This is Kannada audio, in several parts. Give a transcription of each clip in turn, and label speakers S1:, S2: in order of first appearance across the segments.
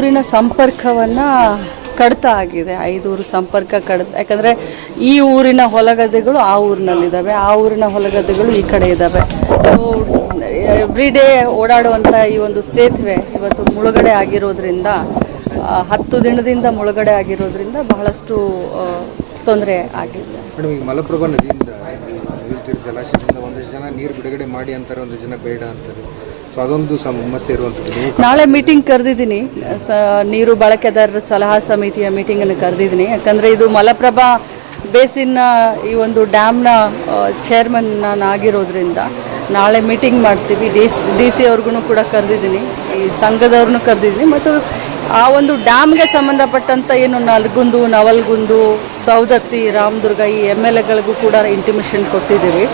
S1: ಊರಿನ ಸಂಪರ್ಕವನ್ನು ಕಡಿತ ಆಗಿದೆ. ಐದೂರು ಸಂಪರ್ಕ ಕಡಿತ, ಯಾಕಂದರೆ ಈ ಊರಿನ ಹೊಲಗದ್ದೆಗಳು ಆ ಊರಿನಲ್ಲಿದ್ದಾವೆ, ಆ ಊರಿನ ಹೊಲಗದ್ದೆಗಳು ಈ ಕಡೆ ಇದ್ದಾವೆ. ಎವ್ರಿ ಡೇ ಓಡಾಡುವಂಥ ಈ ಒಂದು ಸೇತುವೆ ಇವತ್ತು ಮುಳುಗಡೆ ಆಗಿರೋದ್ರಿಂದ ಹತ್ತು ದಿನದಿಂದ ಮುಳುಗಡೆ ಆಗಿರೋದ್ರಿಂದ ಬಹಳಷ್ಟು ತೊಂದರೆ ಆಗಿದೆ.
S2: ಮಲಪ್ರಭಾ ನದಿಯಿಂದ ಜಲಾಶಯದಿಂದ ಒಂದಷ್ಟು ಜನ ನೀರು ಬಿಡುಗಡೆ ಮಾಡಿ ಅಂತಾರೆ, ಒಂದಷ್ಟು ಜನ ಬೇಡ ಅಂತಾರೆ. ಅದೊಂದು
S1: ನಾಳೆ ಮೀಟಿಂಗ್ ಕರೆದಿದ್ದೀನಿ. ನೀರು ಬಳಕೆದಾರರ ಸಲಹಾ ಸಮಿತಿಯ ಮೀಟಿಂಗನ್ನು ಕರೆದಿದ್ದೀನಿ. ಯಾಕಂದರೆ ಇದು ಮಲಪ್ರಭಾ ಬೇಸಿನ್ನ ಈ ಒಂದು ಡ್ಯಾಮ್ನ ಚೇರ್ಮನ್ ನಾನು ಆಗಿರೋದ್ರಿಂದ ನಾಳೆ ಮೀಟಿಂಗ್ ಮಾಡ್ತೀವಿ. ಡಿ ಸಿ ಡಿ, ಸಿ ಅವ್ರಿಗೂ ಕೂಡ ಕರೆದಿದ್ದೀನಿ. ಈ ಸಂಘದವ್ರನ್ನೂ ಕರೆದಿದ್ದೀನಿ. ಮತ್ತು ಆ ಒಂದು ಡ್ಯಾಮ್ಗೆ ಸಂಬಂಧಪಟ್ಟಂಥ ಏನು ನಲ್ಗುಂದು, ನವಲ್ಗುಂದು ಸೌದತ್ತಿ ರಾಮದುರ್ಗ ಈ ಎಂ ಎಲ್ ಎಗಳಿಗೂ ಕೂಡ ಇಂಟಿಮೇಷನ್ ಕೊಟ್ಟಿದ್ದೀವಿ.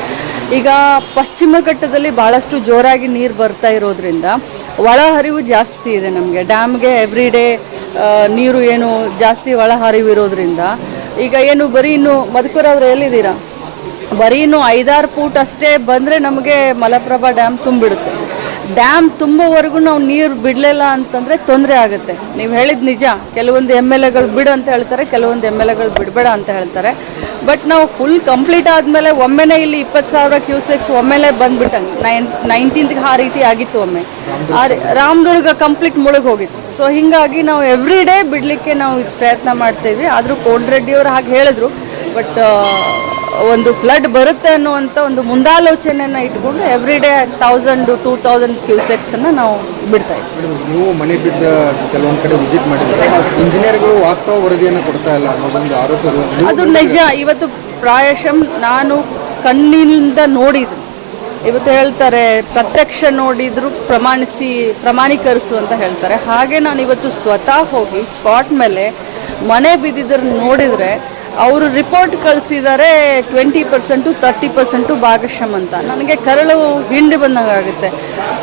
S1: ಈಗ ಪಶ್ಚಿಮ ಘಟ್ಟದಲ್ಲಿ ಭಾಳಷ್ಟು ಜೋರಾಗಿ ನೀರು ಬರ್ತಾ ಇರೋದ್ರಿಂದ ಒಳಹರಿವು ಜಾಸ್ತಿ ಇದೆ ನಮಗೆ. ಡ್ಯಾಮ್ಗೆ ಎವ್ರಿ ಡೇ ನೀರು ಏನು ಜಾಸ್ತಿ ಒಳಹರಿವು ಇರೋದ್ರಿಂದ. ಈಗ ಏನು ಬರೀ ಇನ್ನು ಮಧುಕರ್ ಅವ್ರು ಎಲ್ಲಿದ್ದೀರಾ? ಬರೀ ಇನ್ನು ಐದಾರು ಫೂಟ್ ಅಷ್ಟೇ ಬಂದರೆ ನಮಗೆ ಮಲಪ್ರಭಾ ಡ್ಯಾಮ್ ತುಂಬಿಡುತ್ತೆ. ಡ್ಯಾಮ್ ತುಂಬುವವರೆಗೂ ನಾವು ನೀರು ಬಿಡಲಿಲ್ಲ ಅಂತಂದರೆ ತೊಂದರೆ ಆಗುತ್ತೆ. ನೀವು ಹೇಳಿದ ನಿಜ. ಕೆಲವೊಂದು ಎಂ ಎಲ್ ಎಗಳು ಬಿಡು ಅಂತ ಹೇಳ್ತಾರೆ, ಕೆಲವೊಂದು ಎಂ ಎಲ್ ಎಗಳು ಬಿಡಬೇಡ ಅಂತ ಹೇಳ್ತಾರೆ. ಬಟ್ ನಾವು ಫುಲ್ ಕಂಪ್ಲೀಟ್ ಆದಮೇಲೆ ಒಮ್ಮೆನೇ ಇಲ್ಲಿ ಇಪ್ಪತ್ತು ಸಾವಿರ ಕ್ಯೂಸೆಕ್ಸ್ ಒಮ್ಮೆಲೆ ಬಂದ್ಬಿಟ್ಟಂಗೆ. ನೈನ್ ನೈನ್ಟೀನ್ತ್ಗೆ ಆ ರೀತಿ ಆಗಿತ್ತು ಒಮ್ಮೆ. ಆ ರಾಮದುರ್ಗ ಕಂಪ್ಲೀಟ್ ಮುಳುಗ್ ಹೋಗಿತ್ತು. ಸೊ ಹಿಂಗಾಗಿ ನಾವು ಎವ್ರಿ ಡೇ ಬಿಡಲಿಕ್ಕೆ ನಾವು ಪ್ರಯತ್ನ ಮಾಡ್ತಾಯಿದ್ವಿ ಆದರೂ ಕೋಡ್ರೆಡ್ಡಿಯವರು ಹಾಗೆ ಹೇಳಿದ್ರು. ಬಟ್ ಒಂದು ಫ್ಲಡ್ ಬರುತ್ತೆ ಅನ್ನುವಂಥ ಒಂದು ಮುಂದಾಲೋಚನೆಯನ್ನು ಇಟ್ಕೊಂಡು every day thousand two thousand ಕ್ಯೂಸೆಕ್ಸನ್ನು ನಾವು ಬಿಡ್ತಾ
S2: ಇದ್ದೀವಿ ನೀವು ಮನೆ ಬಿದ್ದ ಕೆಲವೊಂದು ಕಡೆ ವಿಸಿಟ್ ಮಾಡಿದ್ರೆ ಇಂಜಿನಿಯರ್ಗಳು ವಾಸ್ತವ ವರದಿಯನ್ನು ಕೊಡ್ತಾ ಇಲ್ಲ ಅನ್ನೋದೊಂದು ಆರೋಪ
S1: ಅದು ನಿಜ. ಇವತ್ತು ಪ್ರಾಯಶಃ ನಾನು ಕಣ್ಣಿನಿಂದ ನೋಡಿದ್ರು ಇವತ್ತು ಹೇಳ್ತಾರೆ ಪ್ರತ್ಯಕ್ಷ ನೋಡಿದ್ರು ಪ್ರಮಾಣಿಸಿ ಪ್ರಮಾಣೀಕರಿಸು ಅಂತ ಹೇಳ್ತಾರೆ. ಹಾಗೆ ನಾನು ಇವತ್ತು ಸ್ವತಃ ಹೋಗಿ ಸ್ಪಾಟ್ ಮೇಲೆ ಮನೆ ಬಿದ್ದಿದ್ರು ನೋಡಿದರೆ ಅವರು ರಿಪೋರ್ಟ್ ಕಳಿಸಿದರೆ ಟ್ವೆಂಟಿ ಪರ್ಸೆಂಟು ತರ್ಟಿ ಪರ್ಸೆಂಟು ಭಾಗಶಃ ಅಂತ. ನನಗೆ ಕರಳು ಹಿಂಡಿ ಬಂದಂಗಾಗುತ್ತೆ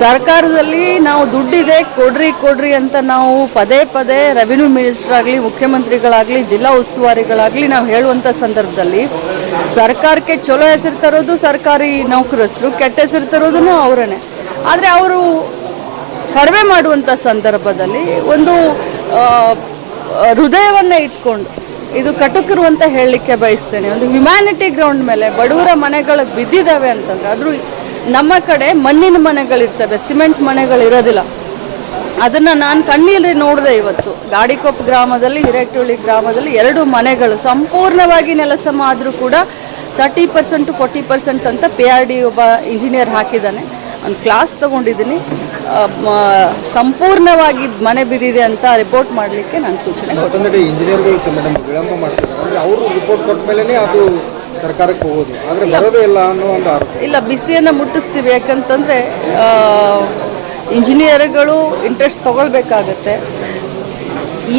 S1: ಸರ್ಕಾರದಲ್ಲಿ ನಾವು ದುಡ್ಡಿದೆ, ಕೊಡ್ರಿ ಕೊಡ್ರಿ ಅಂತ ನಾವು ಪದೇ ಪದೇ ರೆವಿನ್ಯೂ ಮಿನಿಸ್ಟರ್ ಆಗಲಿ, ಮುಖ್ಯಮಂತ್ರಿಗಳಾಗಲಿ, ಜಿಲ್ಲಾ ಉಸ್ತುವಾರಿಗಳಾಗಲಿ ನಾವು ಹೇಳುವಂಥ ಸಂದರ್ಭದಲ್ಲಿ ಸರ್ಕಾರಕ್ಕೆ ಚಲೋ ಹೆಸರು ತರೋದು ಸರ್ಕಾರಿ ನೌಕರಸ್ಥರು ಕೆಟ್ಟ ಹೆಸರು ತರೋದು ಅವರೇ ಆದರೆ ಅವರು ಸರ್ವೆ ಮಾಡುವಂಥ ಸಂದರ್ಭದಲ್ಲಿ ಒಂದು ಹೃದಯವನ್ನೇ ಇಟ್ಕೊಂಡು ಇದು ಕಟುಕರು ಅಂತ ಹೇಳಲಿಕ್ಕೆ ಬಯಸ್ತೇನೆ. ಒಂದು ಹ್ಯುಮ್ಯಾನಿಟಿ ಗ್ರೌಂಡ್ ಮೇಲೆ ಬಡವರ ಮನೆಗಳು ಬಿದ್ದಿದ್ದಾವೆ ಅಂತಂದ್ರೆ ಆದರೂ ನಮ್ಮ ಕಡೆ ಮಣ್ಣಿನ ಮನೆಗಳಿರ್ತವೆ, ಸಿಮೆಂಟ್ ಮನೆಗಳು ಇರೋದಿಲ್ಲ. ಅದನ್ನ ನಾನು ಕಣ್ಣೀಲಿ ನೋಡಿದೆ ಇವತ್ತು. ಗಾಡಿಕೊಪ್ಪ ಗ್ರಾಮದಲ್ಲಿ ಹಿರೇಟುಳಿ ಗ್ರಾಮದಲ್ಲಿ ಎರಡು ಮನೆಗಳು ಸಂಪೂರ್ಣವಾಗಿ ನೆಲಸಮ ಆದರೂ ಕೂಡ ತರ್ಟಿ ಪರ್ಸೆಂಟ್ ಫೋರ್ಟಿ ಪರ್ಸೆಂಟ್ ಅಂತ ಪಿ ಆರ್ ಡಿ ಒಬ್ಬ ಇಂಜಿನಿಯರ್ ಹಾಕಿದ್ದಾನೆ. ಒಂದು ಕ್ಲಾಸ್ ತಗೊಂಡಿದ್ದೀನಿ. ಸಂಪೂರ್ಣವಾಗಿ ಮನೆ ಬಿದ್ದಿದೆ ಅಂತ ರಿಪೋರ್ಟ್ ಮಾಡಲಿಕ್ಕೆ ನಾನು ಸೂಚನೆ ಕೊಡ್ತೀನಿ.
S2: ಇಂಜಿನಿಯರ್ಗಳು ಸಹ ಮೇಡಮ್ ವಿಳಂಬ ಮಾಡ್ತಿದ್ದಾರೆ. ಅಂದರೆ ಅವರು ರಿಪೋರ್ಟ್ ಕೊಟ್ಟ ಮೇಲೇ ಅದು ಸರ್ಕಾರಕ್ಕೆ ಹೋಗೋದು. ಆದರೆ ಬರೋದೇ ಇಲ್ಲ ಅನ್ನೋ ಒಂದು ಆರೋಪ.
S1: ಇಲ್ಲ ಬಿಸಿಯನ್ನು ಮುಟ್ಟಿಸ್ತೀವಿ. ಯಾಕಂತಂದರೆ ಇಂಜಿನಿಯರ್ಗಳು ಇಂಟ್ರೆಸ್ಟ್ ತಗೊಳ್ಬೇಕಾಗತ್ತೆ.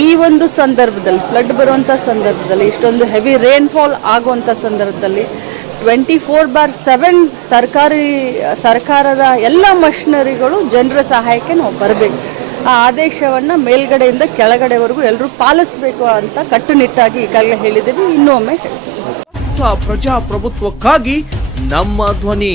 S1: ಈ ಒಂದು ಸಂದರ್ಭದಲ್ಲಿ ಫ್ಲಡ್ ಬರುವಂಥ ಸಂದರ್ಭದಲ್ಲಿ ಇಷ್ಟೊಂದು ಹೆವಿ ರೇನ್ಫಾಲ್ ಆಗುವಂಥ ಸಂದರ್ಭದಲ್ಲಿ ಟ್ವೆಂಟಿ ಫೋರ್ ಬಾರ್ ಸೆವೆನ್ ಸರ್ಕಾರಿ, ಸರ್ಕಾರದ ಎಲ್ಲ ಮಷಿನರಿಗಳು ಜನರ ಸಹಾಯಕ್ಕೆ ನಾವು ಬರಬೇಕು. ಆ ಆದೇಶವನ್ನು ಮೇಲ್ಗಡೆಯಿಂದ ಕೆಳಗಡೆವರೆಗೂ ಎಲ್ಲರೂ ಪಾಲಿಸಬೇಕು ಅಂತ ಕಟ್ಟುನಿಟ್ಟಾಗಿ ಈಗಾಗಲೇ ಹೇಳಿದ್ದೀವಿ. ಇನ್ನೊಮ್ಮೆ
S3: ಪ್ರಜಾಪ್ರಭುತ್ವಕ್ಕಾಗಿ ನಮ್ಮ ಧ್ವನಿ.